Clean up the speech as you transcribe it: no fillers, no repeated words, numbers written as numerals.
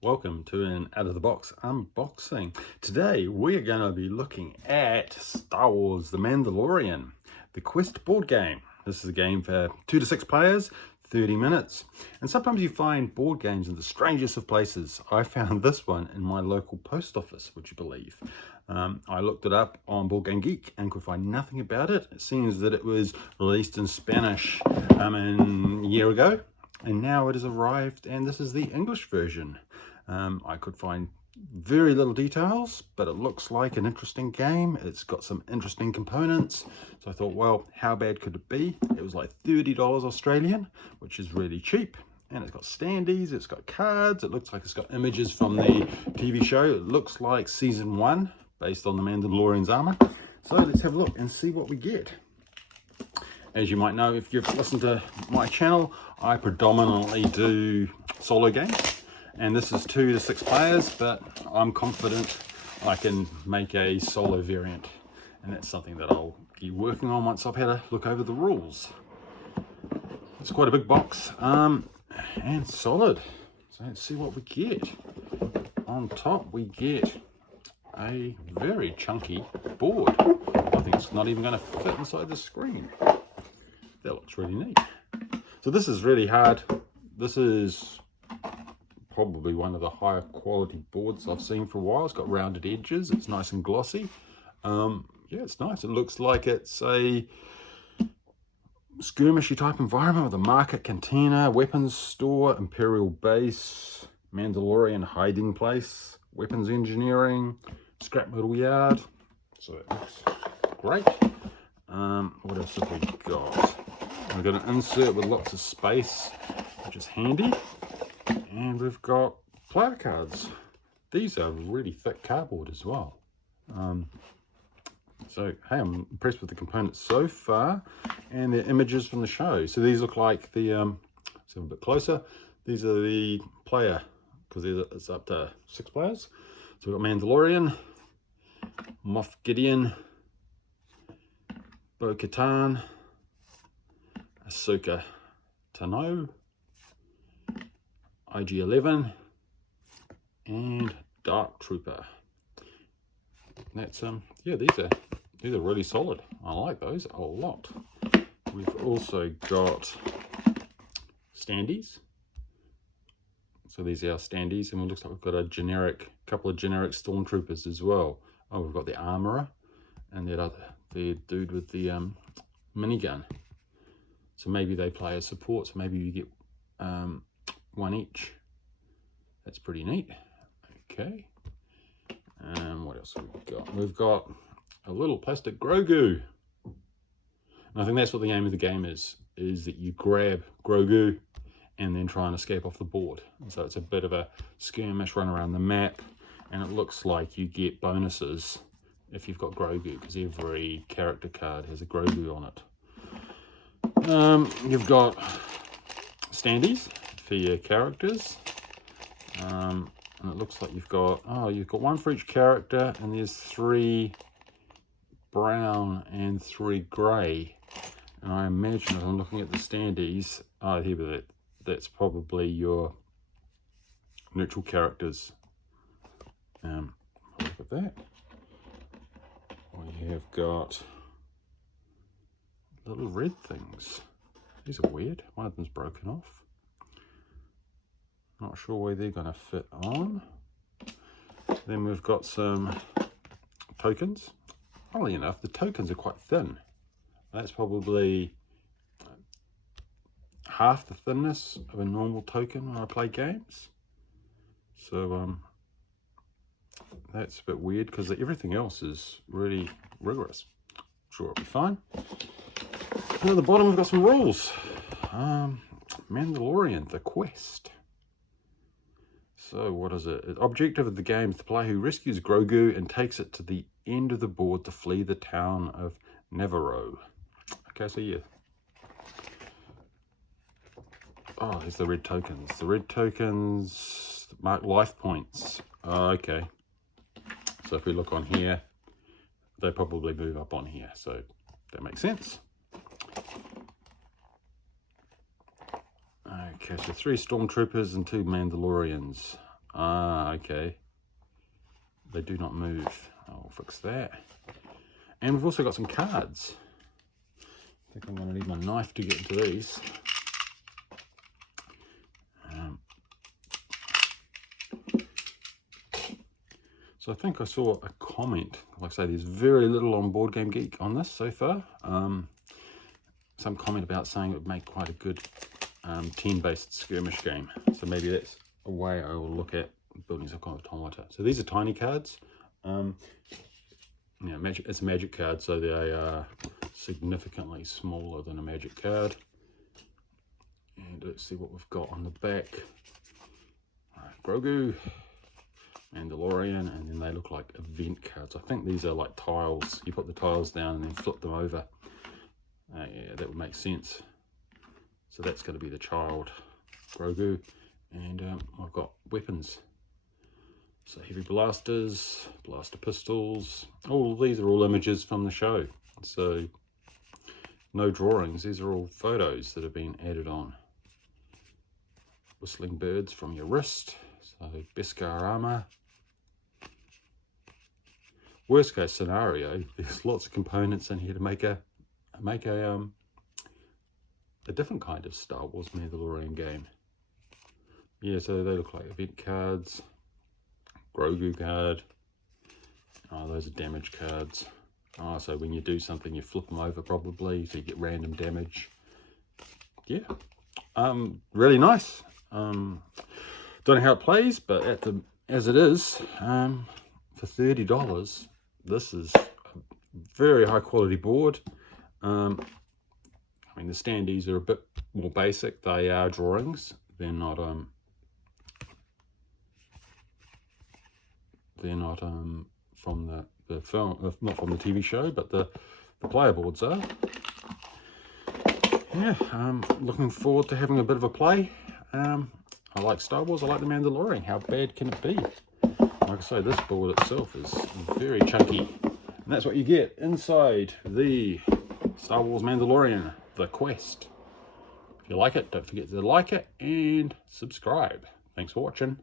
Welcome to an out-of-the-box unboxing. Today we're going to be looking at Star Wars The Mandalorian, the Quest board game. This is a game for 2 to 6 players, 30 minutes. And sometimes you find board games in the strangest of places. I found this one in my local post office, would you believe? I looked it up on Board Game Geek and could find nothing about it. It seems that it was released in Spanish a year ago. And now it has arrived, and this is the English version. I could find very little details, but it looks like an interesting game. It's got some interesting components. So I thought, well, how bad could it be? It was like $30 Australian, which is really cheap. And it's got standees, it's got cards, it looks like it's got images from the TV show. It looks like season 1, based on the Mandalorian's armor. So let's have a look and see what we get. As you might know, if you've listened to my channel, I predominantly do solo games, and this is 2 to 6 players, but I'm confident I can make a solo variant, and that's something that I'll be working on once I've had a look over the rules. It's quite a big box, and solid. So let's see what we get. On top we get a very chunky board. I think it's not even going to fit inside the screen. That looks really neat. So this is really hard. This is probably one of the higher quality boards I've seen for a while. It's got rounded edges. It's nice and glossy. Yeah, it's nice. It looks like it's a skirmishy type environment with a market, cantina, weapons store, imperial base, Mandalorian hiding place, weapons engineering, scrap metal yard. So it looks great. What else have we got? We've got an insert with lots of space, which is handy. And we've got player cards. These are really thick cardboard as well. So, hey, I'm impressed with the components so far. And the images from the show. So these look like the, let's have a bit closer. These are the player, because it's up to 6 players. So we've got Mandalorian, Moff Gideon, Bo-Katan, Ahsoka Tano, IG-11, and Dark Trooper. That's yeah, these are really solid. I like those a lot. We've also got standees. So these are our standees, and it looks like we've got a couple of generic stormtroopers as well. Oh, we've got the armorer and the dude with the minigun. So maybe they play as support, so maybe you get one each. That's pretty neat. Okay. What else have we got? We've got a little plastic Grogu. And I think that's what the aim of the game is that you grab Grogu and then try and escape off the board. And so it's a bit of a skirmish run around the map, and it looks like you get bonuses if you've got Grogu, because every character card has a Grogu on it. You've got standees for your characters, and it looks like you've got one for each character, and there's 3 brown and 3 grey. And I imagine, as I'm looking at the standees, that's probably your neutral characters. Look at that. We have got little red things. These are weird. One of them's broken off. Not sure where they're going to fit on. Then we've got some tokens. Funnily enough, the tokens are quite thin. That's probably half the thinness of a normal token when I play games. So that's a bit weird, because everything else is really rigorous. Sure, it'll be fine. And at the bottom we've got some rules. Mandalorian, the quest. So what is it? The objective of the game is the player who rescues Grogu and takes it to the end of the board to flee the town of Navarro. Okay, so yeah. Oh, there's the red tokens. The red tokens mark life points. Oh, okay. So if we look on here, they probably move up on here. So that makes sense. Okay, so 3 stormtroopers and 2 Mandalorians. Ah, okay. They do not move. I'll fix that. And we've also got some cards. I think I'm going to need my knife to get into these. So I think I saw a comment, like I say, there's very little on Board Game Geek on this so far. Some comment about saying it would make quite a good team-based skirmish game. So maybe that's a way I will look at building some kind of automata. So these are tiny cards. It's a magic card, so they are significantly smaller than a magic card. And let's see what we've got on the back. Grogu, Mandalorian, and then they look like event cards. I think these are like tiles. You put the tiles down and then flip them over. Yeah, that would make sense. So that's going to be the child, Grogu. And I've got weapons. So heavy blasters, blaster pistols. All these are all images from the show. So no drawings. These are all photos that have been added on. Whistling birds from your wrist. So Beskar armor. Worst case scenario, there's lots of components in here to make a different kind of Star Wars Mandalorian game. Yeah, so they look like event cards. Grogu card. Oh, those are damage cards. Oh, so when you do something, you flip them over probably, so you get random damage. Yeah, really nice. Don't know how it plays, but as it is, for $30, this is a very high quality board. I mean, the standees are a bit more basic. They are drawings. They're not from the film, not from the TV show, but the player boards are. Yeah, looking forward to having a bit of a play. I like Star Wars, I like the Mandalorian. How bad can it be? Like I say, this board itself is very chunky. And that's what you get inside the Star Wars Mandalorian, The Quest. If you like it, don't forget to like it and subscribe. Thanks for watching.